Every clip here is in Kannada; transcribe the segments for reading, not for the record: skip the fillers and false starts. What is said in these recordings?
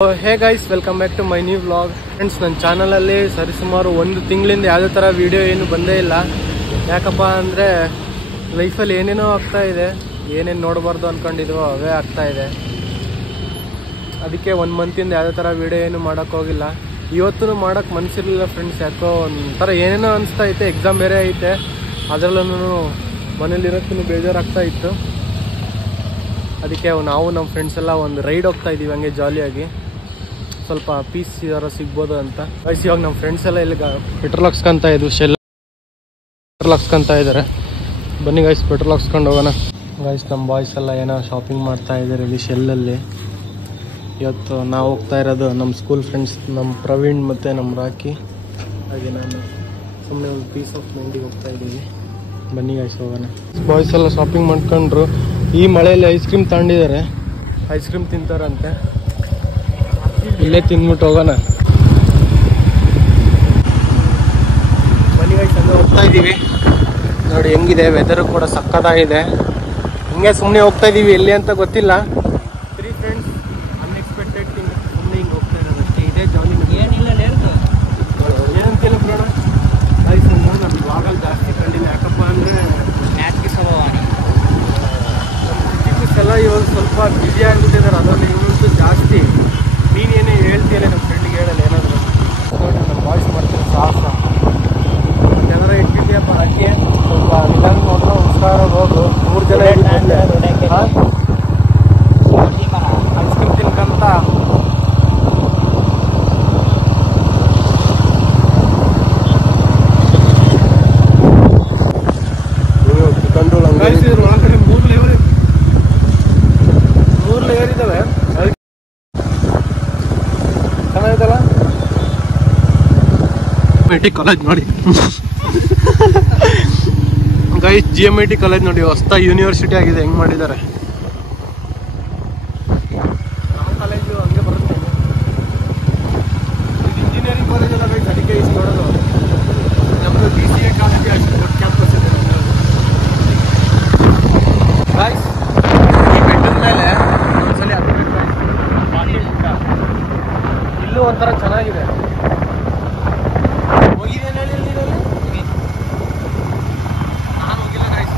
Hey guys, welcome back to my new vlog. Friends, ನನ್ನ ಚಾನಲಲ್ಲಿ ಸರಿಸುಮಾರು ಒಂದು ತಿಂಗಳಿಂದ ಯಾವುದೇ ಥರ ವಿಡಿಯೋ ಏನು ಬಂದೇ ಇಲ್ಲ. ಯಾಕಪ್ಪ ಅಂದರೆ ಲೈಫಲ್ಲಿ ಏನೇನೋ ಆಗ್ತಾ ಇದೆ, ಏನೇನು ನೋಡಬಾರ್ದು ಅಂದ್ಕೊಂಡಿದ್ವೋ ಅವೇ ಆಗ್ತಾ ಇದೆ. ಅದಕ್ಕೆ 1 ಮಂತಿಂದ ಯಾವುದೇ ಥರ ವಿಡಿಯೋ ಏನು ಮಾಡೋಕ್ಕೋಗಿಲ್ಲ. ಇವತ್ತು ಮಾಡೋಕ್ಕೆ ಮನಸ್ಸಿರಲಿಲ್ಲ ಫ್ರೆಂಡ್ಸ್. ಯಾಕೋ ಒಂಥರ ಏನೇನೋ ಅನಿಸ್ತಾ ಐತೆ. ಎಕ್ಸಾಮ್ ಬೇರೆ ಐತೆ, ಅದರಲ್ಲೂ ಮನೇಲಿರೋಕ್ಕೂ ಬೇಜಾರಾಗ್ತಾ ಇತ್ತು. ಅದಕ್ಕೆ ನಾವು ನಮ್ಮ ಫ್ರೆಂಡ್ಸ್ ಎಲ್ಲ ಒಂದು ರೈಡ್ ಹೋಗ್ತಾ ಇದ್ದೀವಿ, ಹಂಗೆ ಜಾಲಿಯಾಗಿ ಸ್ವಲ್ಪ ಪೀಸ್ ಸಿಗ್ಬೋದು ಅಂತ. ಗೈಸ್, ಇವಾಗ ನಮ್ಮ ಫ್ರೆಂಡ್ಸ್ ಎಲ್ಲ ಇಲ್ಲಿ ಪೆಟ್ರೋಲ್ ಹಾಕ್ಸ್ಕೊಂತ ಇದ್ವು, ಪೆಟ್ರೋಲ್ ಹಾಕ್ಸ್ಕೊಂತ ಇದ್ದಾರೆ. ಬನ್ನಿ ಗೈಸ್, ಪೆಟ್ರೋಲ್ ಹಾಕ್ಸ್ಕೊಂಡು ಹೋಗೋಣ. ಗೈಸ್, ನಮ್ಮ ಬಾಯ್ಸ್ ಎಲ್ಲ ಏನೋ ಶಾಪಿಂಗ್ ಮಾಡ್ತಾ ಇದ್ದಾರೆ ಇಲ್ಲಿ ಶೆಲ್ಲಲ್ಲಿ. ಇವತ್ತು ನಾವು ಹೋಗ್ತಾ ಇರೋದು ನಮ್ಮ ಸ್ಕೂಲ್ ಫ್ರೆಂಡ್ಸ್, ನಮ್ಮ ಪ್ರವೀಣ್ ಮತ್ತು ನಮ್ಮ ರಾಕಿ, ಹಾಗೆ ನಾನು ಸುಮ್ಮನೆ ಒಂದು ಪೀಸ್ ಆಫ್ ಮೈಂಡಿಗೆ ಹೋಗ್ತಾ ಇದ್ದೀವಿ. ಬನ್ನಿ ಗೈಸ್, ಹೋಗೋಣ. ಬಾಯ್ಸ್ ಎಲ್ಲ ಶಾಪಿಂಗ್ ಮಾಡ್ಕೊಂಡ್ರು. ಈ ಮಳೆಯಲ್ಲಿ ಐಸ್ ಕ್ರೀಮ್ ತಗೊಂಡಿದ್ದಾರೆ, ಐಸ್ ಕ್ರೀಮ್ ತಿಂತಾರಂತೆ. ಇಲ್ಲೇ ತಿಂದ್ಬಿಟ್ಟು ಹೋಗೋಣ. ಬನ್ನಿ ಗೈಸ್, ಹಂಗೆ ಹೋಗ್ತಾ ಇದ್ದೀವಿ. ನೋಡಿ ಹೆಂಗಿದೆ, ವೆದರು ಕೂಡ ಸಕ್ಕತ್ತಾಗಿದೆ. ಹಿಂಗೆ ಸುಮ್ಮನೆ ಹೋಗ್ತಾ ಇದ್ದೀವಿ, ಎಲ್ಲಿ ಅಂತ ಗೊತ್ತಿಲ್ಲ. 3 ಫ್ರೆಂಡ್ಸ್ ಅನ್ಎಕ್ಸ್ಪೆಕ್ಟೆಡ್ ಥಿಂಗ್, ಸುಮ್ಮನೆ ಹಿಂಗೆ ಹೋಗ್ತಾ ಇರೋದು ಅಷ್ಟೇ. ಇದೇ ಜಾಲಿ, ಏನಿಲ್ಲ ಏನಂತಿಲ್ಲ ಬಿಡೋಣ. ಗೈಸ್, ನಾನು ಬ್ಲಾಗಲ್ಲಿ ಜಾಸ್ತಿ ಕಂಡಿಲ್ಲ. ಯಾಕಪ್ಪ ಅಂದರೆ ಎಲ್ಲ ಇವಾಗ ಸ್ವಲ್ಪ ಬ್ಯುಸಿ ಆಗಿಬಿಟ್ಟಿದ್ದಾರೆ. ಅದರಲ್ಲಿ ಇವತ್ತು ಜಾಸ್ತಿ ನೀನೇನೇ ಹೇಳ್ತೀಯಲ್ಲ, ನಮ್ಮ ಫ್ರೆಂಡಿಗೆ ಹೇಳಲ್ಲ ಏನಾದರೂ. ನೋಡಿ, ನಮ್ಮ ವಾಯ್ಸ್ ಮಾಡ್ತೀನಿ ಸಾಹಸ. ಏನಾರ ಇಟ್ಬಿಟ್ಟಿಯಪ್ಪ ಹಾಕಿ ಸ್ವಲ್ಪ ನಿಧಾನ ನೋಡ್ರು, ಹುಷಾರ ಹೋಗು. 3 ಜನ ಐಸ್ ಕ್ರೀಮ್ ತಿನ್ಕಂತ ಏರಿದ್ದಾವೆ. ಚೆನ್ನಾಗಿದಲ್ಲ GMIT ಕಾಲೇಜ್ ನೋಡಿ ಗೈಸ್. GMIT ಕಾಲೇಜ್ ನೋಡಿ, ಹೊಸ ಯೂನಿವರ್ಸಿಟಿ ಆಗಿದೆ. ಹೆಂಗ್ ಮಾಡಿದ್ದಾರೆ. ನಮ್ಮ ಕಾಲೇಜು ಹಂಗೆ ಬರುತ್ತೆ. ಇಂಜಿನಿಯರಿಂಗ್ ಕಾಲೇಜ್ ಎಲ್ಲ ಗೈಸ್, ಅದಕ್ಕೆ ಇಷ್ಟು ನೋಡೋದು. ನಮ್ಮದು BCA ಕಾಲೇಜ್ಗೆ ಅಷ್ಟು ದೊಡ್ಡ ಕ್ಯಾಂಪಸ್ ಇದೆ ಗೈಸ್. ಈ ಬೆಟ್ಟದ ಮೇಲೆ ಒಂದ್ಸಲಿ ಹತ್ತಬೇಕು ಗೈಸ್. ಇಲ್ಲೂ ಒಂಥರ ಚೆನ್ನಾಗಿದೆ. ಹೋಗಿದ್ದೇನೆ ಹೇಳಿ ನೀರಲ್ಲಿ? ನಾನು ಹೋಗಿಲ್ಲ ಗೈಸ್.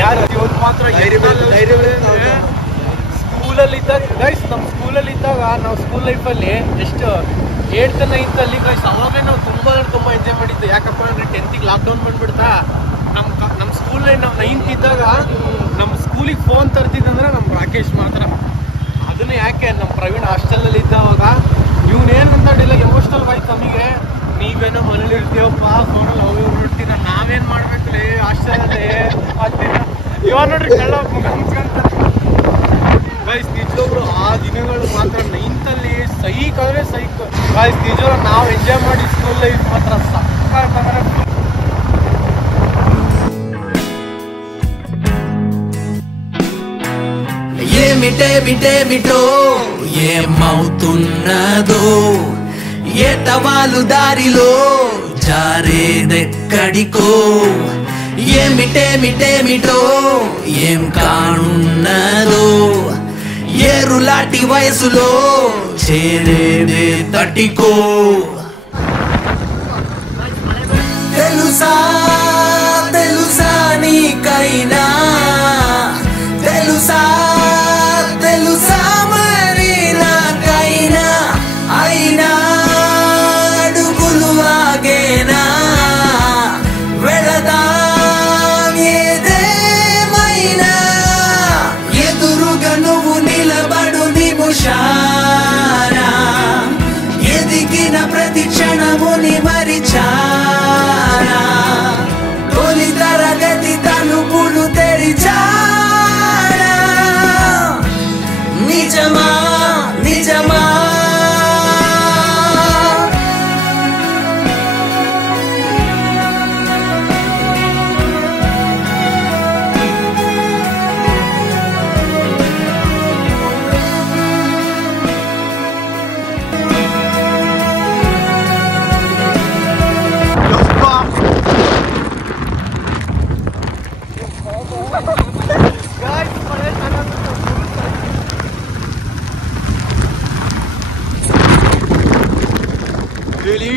ಯಾರು ಇವತ್ತು ಮಾತ್ರ ಸ್ಕೂಲಲ್ಲಿ ಇದ್ದಾಗ ಗೈಸ್, ನಮ್ಮ ಸ್ಕೂಲಲ್ಲಿ ಇದ್ದಾಗ ನಾವು ಸ್ಕೂಲ್ ಲೈಫಲ್ಲಿ ಎಷ್ಟು 8th 9th ಅಲ್ಲಿ ಗೈಸ್, ಅವಾಗಲೇ ನಾವು ತುಂಬ ಎಂಜಾಯ್ ಮಾಡಿದ್ದು. ಯಾಕಪ್ಪ ಅಂದರೆ 10th ಲಾಕ್ಡೌನ್ ಬಂದ್ಬಿಡ್ತಾ. ನಮ್ಮ ಸ್ಕೂಲಲ್ಲಿ ನಾವು 9th ಇದ್ದಾಗ ನಮ್ಮ ಸ್ಕೂಲಿಗೆ ಫೋನ್ ತರ್ತಿದ್ದಂದ್ರೆ ನಮ್ಮ ರಾಕೇಶ್ ಮಾತ್ರ. ಅದನ್ನೇ ಯಾಕೆ ನಮ್ಮ ಪ್ರವೀಣ್ ಹಾಸ್ಟೆಲಲ್ಲಿ ಇದ್ದವಾಗ ಇವನೇನಂತ ಡಿಲ್ಲ ಎಮೋಷ್ನಲ್ ಬಾಯ್ತು ನಮಗೆ. ನೀವೇನೋ ಮನೇಲಿ ಇರ್ತೀವಪ್ಪ, ಫೋನಲ್ಲಿ ಹೋಗಿ ಹೊರಡ್ತೀರ, ನಾವೇನು ಮಾಡ್ಬೇಕಲ್ಲಿ ಹಾಸ್ಟೆಲಲ್ಲಿ ಅಂತೀರ. ಇವಾಗ ನೋಡ್ರಿ ಕಳ್ಳ ಅನ್ಸ್ಕೊಂತ ಗೈಸ್. ನಿಜವ್ರು ಆ ದಿನಗಳು ಮಾತ್ರ 9th ಅಲ್ಲಿ ಸೈಕ್ ಅಂದರೆ ಸೈಕ್ ಗೈಸ್. ನಿಜವ್ರು ನಾವು ಎಂಜಾಯ್ ಮಾಡಿ ಸ್ಕೂಲ್ ಲೈಫ್ ಮಾತ್ರ ಸಕ್ಕತ್ತಾದ್ರೆ. ఏమిటో ఏమవుతున్నదో, ఏటవాలు జారేదెక్కడికో. ఏమిటో ఏం కానున్నదో, ఏరులాంటి వయసులో చేరేదే తటికో. తెలుసా నీకైనా, తెలుసా మరి నాకైనా, అయినా అడుగులు ఆగేనా, వెళదాం ఏదేమైనా. ఎదురుగా నువ్వు నిలబడు నిముషాన, ఎదిగిన ప్రతి క్షణముని మరిచానా. తొలి తరగతి తలుపులు తెరిచా. నిజమా Guys,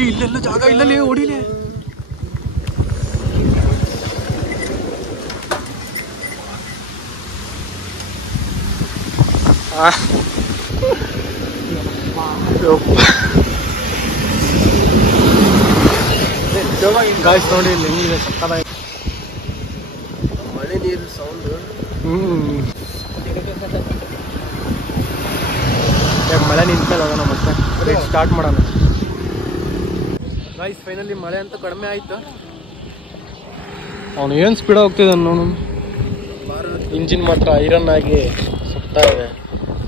ಇಲ್ಲೆಲ್ಲ ಜಾಗ ಇಲ್ಲಲ್ಲಿ ಹೊಡಿಲಿ. ಗಾಯ್ಸ್ ನೋಡಿ ಇಲ್ಲಿ ಹೆಂಗಿದೆ ಸಕ್ಕತ್ತಾಗಿ ಮಳೆ ನೀರು ಸೌಂಡ್. ಮಳೆ ನಿಂತಲ್ಲ ಹೋಗೋಣ ಮತ್ತೆ ಸ್ಟಾರ್ಟ್ ಮಾಡೋಣ. ಗಾಯ್ಸ್ ಫೈನಲಿ ಮಳೆ ಅಂತ ಕಡಿಮೆ ಆಯ್ತು. ಅವನು ಏನು ಸ್ಪೀಡ್ ಹೋಗ್ತಿದ್ದ ನೋಡು. ಇಂಜಿನ್ ಮಾತ್ರ ಐರನ್ ಆಗಿ ಸುತ್ತಾ ಇದೆ.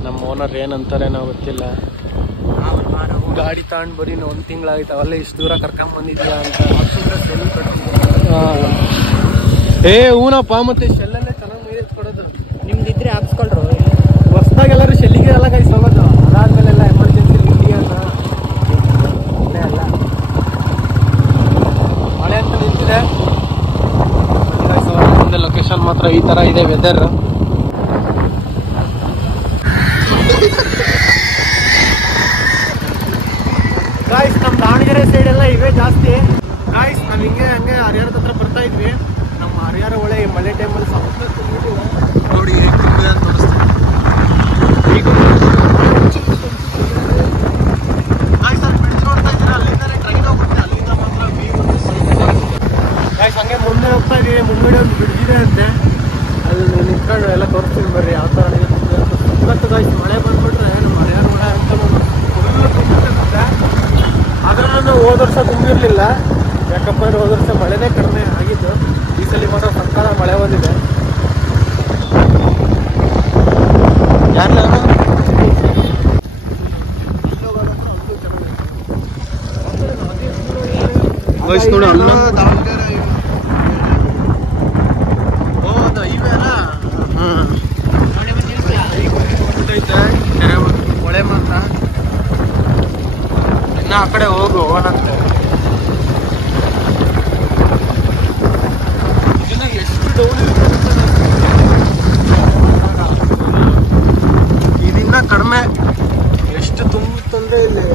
ನಮ್ಮ ಓನರ್ ಏನಂತಾರೆ ನಾವು ಗೊತ್ತಿಲ್ಲ. ಗಾಡಿ ತಗೊಂಡು ಬರೀ 1 ತಿಂಗಳಾಯ್ತು, ಅಲ್ಲೇ ಇಷ್ಟು ದೂರ ಕರ್ಕೊಂಡ್ ಬಂದಿದ್ಯಾ ಅಂತ. ಹೂನಪ್ಪ, ಮತ್ತೆ ಶೆಲ್ಲಲ್ಲೇ ಚೆನ್ನಾಗಿ ಮೈಲೇಜ್ ಕೊಡೋದು. ನಿಮ್ದಿದ್ರೆ ಹಾಕ್ಸ್ಕೊಳ್ರು. ಹೊಸ್ದಾಗಿ ಎಲ್ಲರೂ ಶೆಲ್ಲಿಗೆ ಎಲ್ಲ ಗಾಯ್ಸ್ ಹೋಗೋದು. ಅದಾದ್ಮೇಲೆಲ್ಲ ಎಮರ್ಜೆನ್ಸಿ ಇಂಡಿಯಾ ಅಂತ ಅಲ್ಲ. ಮಳೆ ಅಂತ ನಿಂತಿದೆ. ಮುಂದೆ ಲೊಕೇಶನ್ ಮಾತ್ರ ಈ ತರ ಇದೆ ವೆದರ್. ಗಾಯ್ಸ್ ನಮ್ಮ ದಾವಣಗೆರೆ ಸೈಡ್ ಎಲ್ಲ ಇವೇ ಜಾಸ್ತಿ. ಗಾಯ್ಸ್ ನಾವು ಹಂಗೆ ಹರಿಹರದ ಹತ್ರ ಬರ್ತಾ ಇದ್ವಿ. ನಮ್ಮ ಹರಿಹರ ಹೊಳೆ ಮಳೆ ಟೈಮಲ್ಲಿ ಸಾಕಷ್ಟು ನೋಡಿ ಹೇಗೆ ಅಂತ ತೋರಿಸ್ತೀನಿ. ಗಾಯ್ಸ್ ಹಂಗೆ ಮುಂದೆ ಹೋಗ್ತಾ ಇದೀವಿ. ಮುಂದೆ ಒಂದು ಬಿಡ್ಜಿದೆ ಅಂತೆ, ಅಲ್ಲಿ ನಿಂತ್ಕೊಂಡು ಎಲ್ಲ ತೋರಿಸ್ತೀನಿ ಬರ್ರಿ ಯಾವ ಥರ ಇವತ್ತು. ಗಾಯ್ಸ್ ಮಳೆ ಬಂದ್ಬಿಟ್ರೆ ನಮ್ಮ ಹರಿಹರ ಹೊಳೆ ಅಂತ ಅದನ್ನು ಹೋದ ವರ್ಷ ತುಂಬಿರಲಿಲ್ಲ. ಯಾಕಪ್ಪ ಅಂದ್ರೆ ಹೋದ ವರ್ಷ ಮಳೆನೇ ಕಡಿಮೆ ಆಗಿದ್ದು. ಈ ಸಲ ಮಾತ್ರ ಸಕ್ಕಲ ಮಳೆ ಬಂದಿದೆ. ನೋಡಿ ಅಲ್ಲ ಹೊಳೆ ಮಾತ್ರ ಇನ್ನ ಆ ಕಡೆ ಹೋಗೋಣಂತೆ. ಇದನ್ನ ಎಷ್ಟು ಡೌನ್ ಇದಿನ್ನ ಕಡಿಮೆ. ಎಷ್ಟು ತುಂಬುತ್ತಂದ್ರೆ ಇಲ್ಲಿ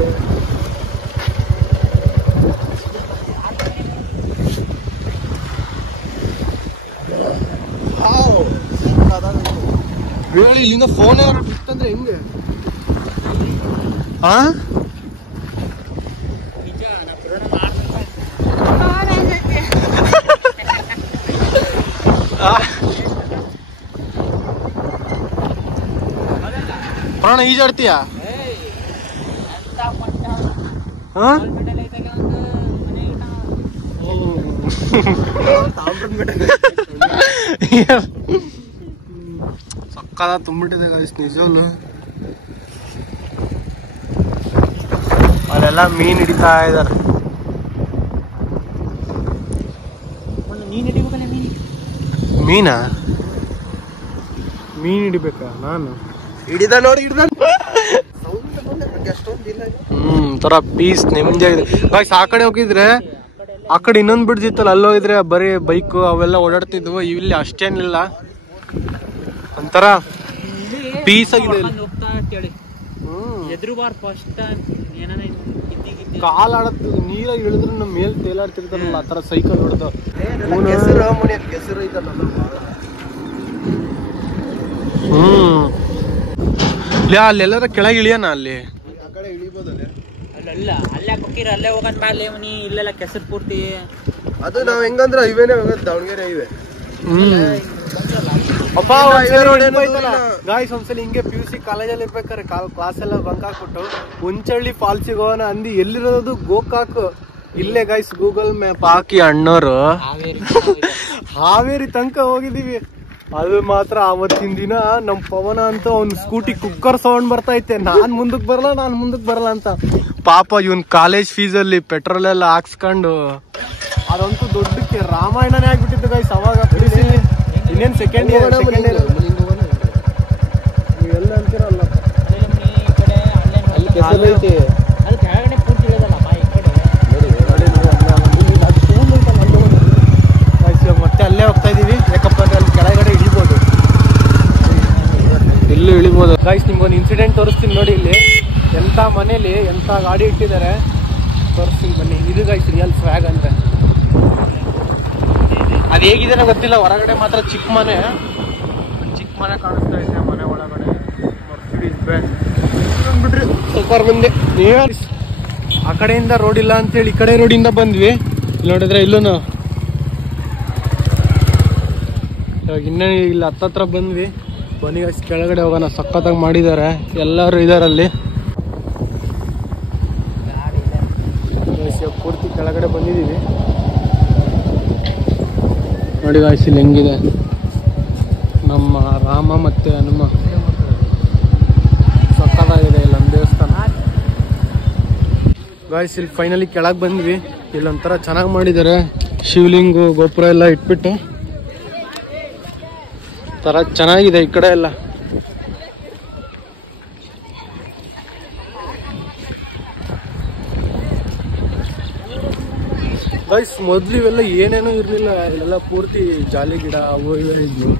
ಹೇಳಿ. ಇಲ್ಲಿಂದ ಫೋನ್ ಯಾರು ಬಿತ್ತಂದ್ರೆ ಹೆಂಗೆ? ಪ್ರಾಣ ಈಜಾಡ್ತೀಯಾ? ಸಕ್ಕದ ತುಂಬಿಟ್ಟಿದೆ ಗಾಯ್ಸ್ ನಿಜವೂ. ಅಲ್ಲೆಲ್ಲ ಮೀನ್ ಹಿಡಿತಾ ಇದಾರೆ. ಮೀನಾ? ಮೀನ್ ಹಿಡಿಬೇಕಾ? ನಾನು ಹಿಡಿದ ನೋಡಿ ಹಿಡಿದ ತರ ಪೀಸ್ ನೆಮ್ಮದಿಯಾಗಿದೆ ಗಾಯ್ಸ್. ಆ ಕಡೆ ಹೋಗಿದ್ರೆ ಆ ಕಡೆ ಇನ್ನೊಂದು ಬಿಡ್ದಿತ್ತಲ್ಲ, ಅಲ್ಲಿ ಹೋಗಿದ್ರೆ ಬರೀ ಬೈಕ್ ಅವೆಲ್ಲ ಓಡಾಡ್ತಿದ್ವು. ಇಲ್ಲಿ ಅಷ್ಟೇನಿಲ್ಲ, ಒಂಥರ ಪೀಸ್ ಆಗಿದೆ. ಕಾಲ್ ಆಡತ್ತು ನೀರಾಗಿ ಇಳಿದ್ರೆ ನಮ್ಮ ಮೇಲ್ ತೇಲಾಡ್ತಿರ್ತಾರಲ್ಲ, ಆ ತರ ಸೈಕಲ್ ಹೊಡೆದು. ಅಲ್ಲೆಲ್ಲರ ಕೆಳಗೆ ಇಳಿಯೋಣ. ಅಲ್ಲಿ ಅಲ್ಲೇ ಹೋಗಂತ ಮೇಲೆ ಇಲ್ಲೆಲ್ಲ ಕೆಸರು ಪೂರ್ತಿ. ಅದು ನಾವ್ ಹೆಂಗಂದ್ರೆ ಹೈವೇನೆ ಹೋಗೋದು, ದಾವಣಗೆರೆ ಹೈವೇ. ಗಾಯ್ಸ್ ಒಂದ್ಸಲ ಹಿಂಗೆ PUC ಕಾಲೇಜಲ್ಲಿ ಇರ್ಬೇಕಾರೆ ಕ್ಲಾಸ್ ಎಲ್ಲ ಬಂಕ್ ಹಾಕ್ಬಿಟ್ಟು ಹುಂಚಳ್ಳಿ ಫಾಲ್ಸಿಗೆ ಹೋಗೋಣ ಅಂದಿ. ಎಲ್ಲಿರೋದು? ಗೋಕಾಕ್. ಇಲ್ಲೇ ಗಾಯ್ಸ್ ಗೂಗಲ್ ಮ್ಯಾಪ್ ಹಾಕಿ ಅಣ್ಣೋರು ಹಾವೇರಿ ತನಕ ಹೋಗಿದೀವಿ. ಅದು ಮಾತ್ರ ಅವತ್ತಿನ ದಿನ ನಮ್ ಪವನ ಅಂತ ಒಂದ್ ಸ್ಕೂಟಿ ಕುಕ್ಕರ್ ಸೌಂಡ್ ಬರ್ತೈತೆ. ನಾನ್ ಮುಂದಕ್ ಬರಲ್ಲ ಅಂತ ಪಾಪ ಇವನ್ ಕಾಲೇಜ್ ಫೀಸ್ ಅಲ್ಲಿ ಪೆಟ್ರೋಲ್ ಎಲ್ಲ ಹಾಕ್ಸ್ಕೊಂಡು ಅದಂತೂ ದೊಡ್ಡಕ್ಕೆ ರಾಮಾಯಣನೇ ಆಗ್ಬಿಟ್ಟಿತ್ತು ಗಾಯ್ಸ್ ಅವಾಗ. ಇನ್ನೇನ್ ಸೆಕೆಂಡ್ ಇಯರ್ ನೀವೆಲ್ಲ ಅಂತೀರಲ್ಲ ಮತ್ತೆ ಅಲ್ಲೇ ಹೋಗ್ತಾ ಇದೀವಿ. ಯಾಕಪ್ಪ ಅಂದ್ರೆ ಅಲ್ಲಿ ಕೆಳಗಡೆ ಇಳಿಬೋದು, ಇಲ್ಲೂ ಇಳಿಬೋದು ಗಾಯ್ಸ್. ನಿಮ್ಗೊಂದು ಇನ್ಸಿಡೆಂಟ್ ತೋರಿಸ್ತೀನಿ ನೋಡಿ. ಇಲ್ಲಿ ಎಂತ ಮನೇಲಿ ಎಂತ ಗಾಡಿ ಇಟ್ಟಿದ್ದಾರೆ. ತೋರಿಸ್ತೀನಿ ಬನ್ನಿ. ಇದು ಗೈಸ್ ರಿಯಲ್ ಸ್ವ್ಯಾಗ್ ಅಂದ್ರೆ. ಅದು ಹೇಗಿದೆ ಗೊತ್ತಿಲ್ಲ, ಹೊರಗಡೆ ಮಾತ್ರ ಚಿಕ್ಕ ಮನೆ ಕಾಣಿಸ್ತಾ ಇದೆ. ಮನೆ ಒಳಗಡೆ ಮರ್ಸಿಡೀಸ್ ಬೆಂಜ್ ಬಿಡ್ರಿ ಸೂಪರ್ ಬಂದೆ. ಆ ಕಡೆಯಿಂದ ರೋಡ್ ಇಲ್ಲ ಅಂತೇಳಿ ಈ ಕಡೆ ರೋಡಿಂದ ಬಂದ್ವಿ. ಇಲ್ಲಿ ನೋಡಿದ್ರೆ ಇಲ್ಲೂ ಇವಾಗ ಇನ್ನೇ ಇಲ್ಲಿ ಹತ್ತತ್ರ ಬಂದ್ವಿ. ಬನ್ನಿ ಗೈಸ್ ಕೆಳಗಡೆ ಹೋಗೋಣ. ಸಖತ್ತಾಗಿ ಮಾಡಿದ್ದಾರೆ, ಎಲ್ಲರೂ ಇದಾರಲ್ಲಿ. ಪೂರ್ತಿ ಕೆಳಗಡೆ ಬಂದಿದ್ದೀವಿ. ನೋಡಿ ಗಾಯ್ಸ್ ಇಲ್ಲಿ ಹೆಂಗಿದೆ ನಮ್ಮ ರಾಮ ಮತ್ತೆ ಹನುಮ. ಸಕ್ಕತ್ತಾಗಿದೆ ಇಲ್ಲೊಂದು ದೇವಸ್ಥಾನ. ಗಾಯ್ಸ್ ಇಲ್ಲಿ ಫೈನಲಿ ಕೆಳಗೆ ಬಂದ್ವಿ. ಇಲ್ಲೊಂಥರ ಚೆನ್ನಾಗಿ ಮಾಡಿದ್ದಾರೆ, ಶಿವಲಿಂಗು ಗೋಪುರ ಎಲ್ಲ ಇಟ್ಬಿಟ್ಟು ತರ ಚೆನ್ನಾಗಿದೆ ಈ ಕಡೆ ಎಲ್ಲ. ಗೈಸ್ ಮೊದ್ಲು ಇವೆಲ್ಲ ಏನೇನೋ ಇರ್ಲಿಲ್ಲ, ಇಲ್ಲೆಲ್ಲ ಪೂರ್ತಿ ಜಾಲಿ ಗಿಡ ಅವು ಇವೆ ಇದ್ವು.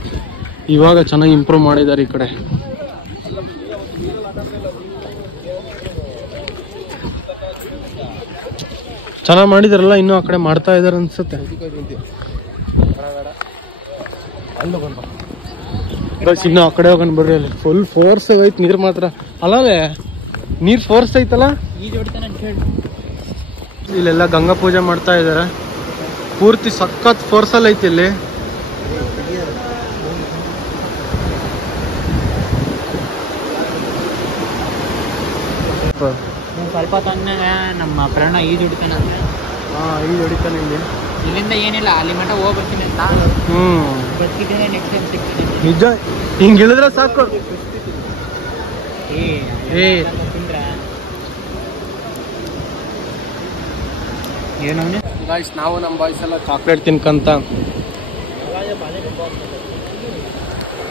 ಇವಾಗ ಚೆನ್ನಾಗಿ ಇಂಪ್ರೂವ್ ಮಾಡಿದ್ದಾರೆ ಈ ಕಡೆ. ಚೆನ್ನಾಗಿ ಮಾಡಿದಾರಲ್ಲ, ಇನ್ನೂ ಆ ಕಡೆ ಮಾಡ್ತಾ ಇದಾರೆ ಅನ್ಸುತ್ತೆ. ಗೈಸ್ ಇನ್ನು ಆ ಕಡೆ ಹೋಗೋಣ ಬರ್ರಿ. ಅಲ್ಲಿ ಫುಲ್ ಫೋರ್ಸ್ ಐತ್ ನೀರ್ ಮಾತ್ರ. ಅಲ್ಲೇ ನೀರ್ ಫೋರ್ಸ್ ಐತಲ್ಲ. ಇಲ್ಲೆಲ್ಲ ಗಂಗಾ ಪೂಜೆ ಮಾಡ್ತಾ ಇದಾರೆ. ಪೂರ್ತಿ ಸಖತ್ ಫೋರ್ಸಲ್ ಐತಿ ಇಲ್ಲಿ. ಸ್ವಲ್ಪ ತನ್ನ ನಮ್ಮ ಪ್ರಾಣ ಈಜು ಹೊಡಿತಾನಂತೆ. ಈಜು ಹೊಡಿತಾನೆ ಇಲ್ಲಿ. ಇಲ್ಲಿಂದ ಏನಿಲ್ಲ, ಅಲ್ಲಿ ಮಠ ಹೋಗ್ಬರ್ತೀನಿ ಅಂತ ಬರ್ತಿದ್ದೇನೆ. ನೆಕ್ಸ್ಟ್ ಟೈಮ್ ಸಿಗ್ತೀನಿ. ನಿಜ ಹಿಂಗ್ ಇಳಿದ್ರೆ ಸಾಕು. ಏನವನೇ ಗಾಯ್ಸ್ ನಾವು ನಮ್ಮ ಬಾಯ್ಸ್ ಎಲ್ಲ ಚಾಕ್ಲೇಟ್ ತಿನ್ಕಂತ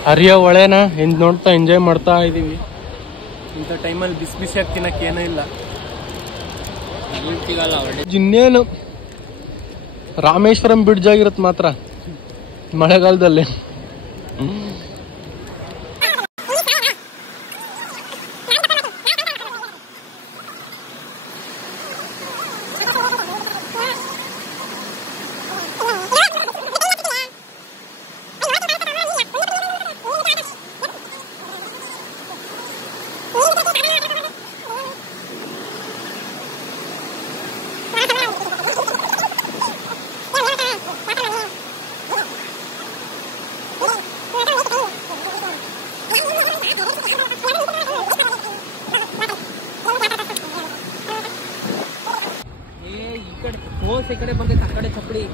ಹರಿಯೋ ಹೊಳೆನ ನೋಡ್ತಾ ಎಂಜಾಯ್ ಮಾಡ್ತಾ ಇದೀವಿ. ಇಂಥ ಟೈಮಲ್ಲಿ ಬಿಸಿ ಬಿಸಿಯಾಗಿ ತಿನ್ನಕ್ಕೆ ಏನೂ ಇಲ್ಲ. ಇನ್ನೇನು ರಾಮೇಶ್ವರಂ ಬ್ರಿಡ್ಜ್ ಆಗಿರುತ್ತೆ ಮಾತ್ರ ಮಳೆಗಾಲದಲ್ಲಿ.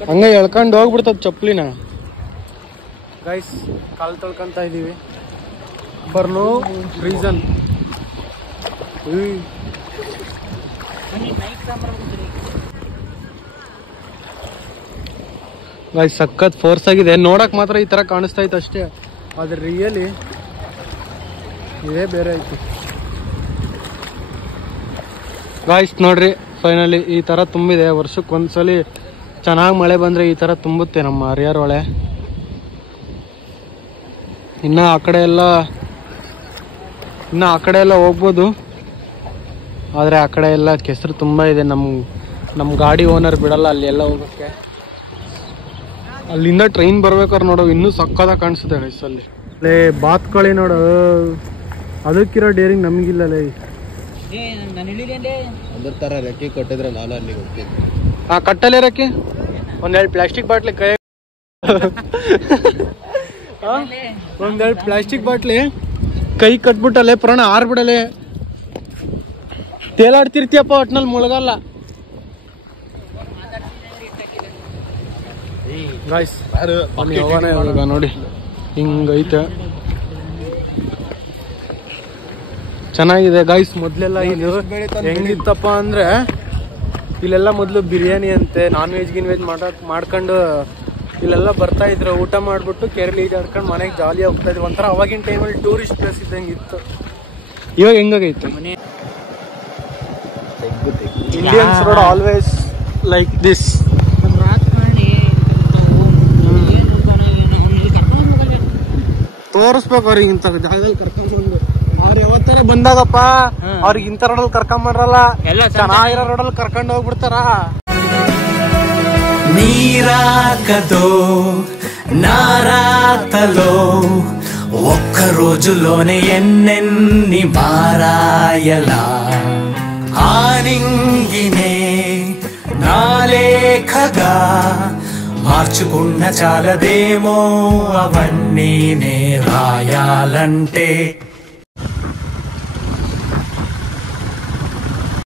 ಹಂಗೆ ಎಳ್ಕೊಂಡು ಹೋಗ್ಬಿಡ್ತದ ಚಪ್ಪಲಿನ. ಗೈಸ್ ಕಾಲ್ ತೊಳ್ಕೊಂತ ಇದೀವಿ ಫಾರ್ ನೋ ರೀಸನ್. ಗೈಸ್ ಸಖತ್ ಫೋರ್ಸ್ ಆಗಿದೆ. ನೋಡಕ್ ಮಾತ್ರ ಈ ತರ ಕಾಣಿಸ್ತಾ ಇತ್ತು ಅಷ್ಟೇ, ಆದ್ರೆ ರಿಯಲಿ ಇದೇ ಬೇರೆ ಐತಿ. ಗಾಯ್ಸ್ ನೋಡ್ರಿ ಫೈನಲಿ ಈ ತರ ತುಂಬಿದೆ. ವರ್ಷಕ್ಕೆ ಒಂದ್ಸಲಿ ಚೆನ್ನಾಗಿ ಮಳೆ ಬಂದ್ರೆ ಈ ತರ ತುಂಬುತ್ತೆ ನಮ್ಮ ಹರಿಹರ ಹೊಳೆ. ಇನ್ನ ಆ ಕಡೆ ಎಲ್ಲ ಹೋಗ್ಬೋದು, ಆದ್ರೆ ಆ ಕಡೆ ಎಲ್ಲ ಕೆಸರು ತುಂಬಾ ಇದೆ. ನಮ್ಮ ಗಾಡಿ ಓನರ್ ಬಿಡಲ್ಲ ಅಲ್ಲಿ ಎಲ್ಲ ಹೋಗಕ್ಕೆ. ಅಲ್ಲಿಂದ ಟ್ರೈನ್ ಬರ್ಬೇಕಾದ್ರೆ ನೋಡೋ ಇನ್ನೂ ಸಕ್ಕದಾಗ ಕಾಣಿಸುತ್ತೆ ಗೈಸ್ ಅಲ್ಲಿ. ಲೇ ಬಾತ್ಕಳಿ ನೋಡು, ಅದಕ್ಕಿರೋ ಡೇರಿಂಗ್ ನಮ್ಗಿಲ್ಲ. ಲೇ ಅದ್ರ ತರ ರೆಕ್ಕೆ ಕಟ್ಟಿದ್ರೆ ನಾನು ಅಲ್ಲಿ ಹೋಗ್ತೀನಿ. ಕಟ್ಟಲೆ ರೆಕ್ಕೆ ಒಂದೆರಡು ಪ್ಲಾಸ್ಟಿಕ್ ಬಾಟ್ಲಿ ಕೈ ಒಂದೆರಡು ಪ್ಲಾಸ್ಟಿಕ್ ಬಾಟ್ಲಿ ಕೈ ಕಟ್ಬಿಟ್ಟಲೆ ಪ್ರಾಣ ಆರ್ಬಿಡಲೆ. ತೇಲಾಡ್ತಿರ್ತೀಯಪ್ಪ ಒಟ್ನಲ್ಲಿ ಮುಳುಗಲ್ಲ. ಗಾಯ್ಸ್ ನೋಡಿ ಹಿಂಗೈತೆ, ಚೆನ್ನಾಗಿದೆ ಗಾಯ್ಸ್. ಮೊದ್ಲೆಲ್ಲ ಇದು ಹೆಂಗಿತ್ತಪ್ಪ ಅಂದ್ರೆ ಇಲ್ಲೆಲ್ಲ ಮೊದ್ಲು ಬಿರಿಯಾನಿ ಅಂತೆ, ನಾನ್ ವೆಜ್ ಮಾಡ್ಕೊಂಡು ಇಲ್ಲೆಲ್ಲ ಬರ್ತಾ ಇದ್ರು. ಊಟ ಮಾಡ್ಬಿಟ್ಟು ಕೆರೆಲಿ ಈಜಾಡ್ಕೊಂಡು ಮನೆಗೆ ಜಾಲಿ ಹೋಗ್ತಾ ಇದ್ರು. ಒಂಥರ ಅವಾಗಿನ ಟೈಮಲ್ಲಿ ಟೂರಿಸ್ಟ್ ಪ್ಲೇಸ್ ಇದ್ದಂಗೆ ಇತ್ತು. ಇವಾಗ ಹೆಂಗಾಗೈತೆ? Indians road always like this. ತೋರಿಸ್ಬೇಕು ಅವ್ರಿಗೆ ಇಂಥ ಜಾಗದಲ್ಲಿ ಕರ್ಕೊಂಡು ಬಂದು. ಅವ್ರು ಯಾವತ್ತರ ಬಂದಾಗಪ್ಪ ಅವ್ರಿಗೆ ಇಂಥ ರೋಡಲ್ಲಿ ಕರ್ಕೊಂಬರಲ್ಲ, ಎಲ್ಲ ಚೆನ್ನಾಗಿರೋ ರೋಡಲ್ಲಿ కర్కండి ಹೋಗ್ಬಿಡ್ತಾರ. నీరాకతో నారాతలో ఒక్క రోజులోనే ఎన్నెన్ని మారాయలా ఆనింగినే నాలేఖగా మార్చుకున్న చాలదేమో అవన్నీ నే రాయాలంటే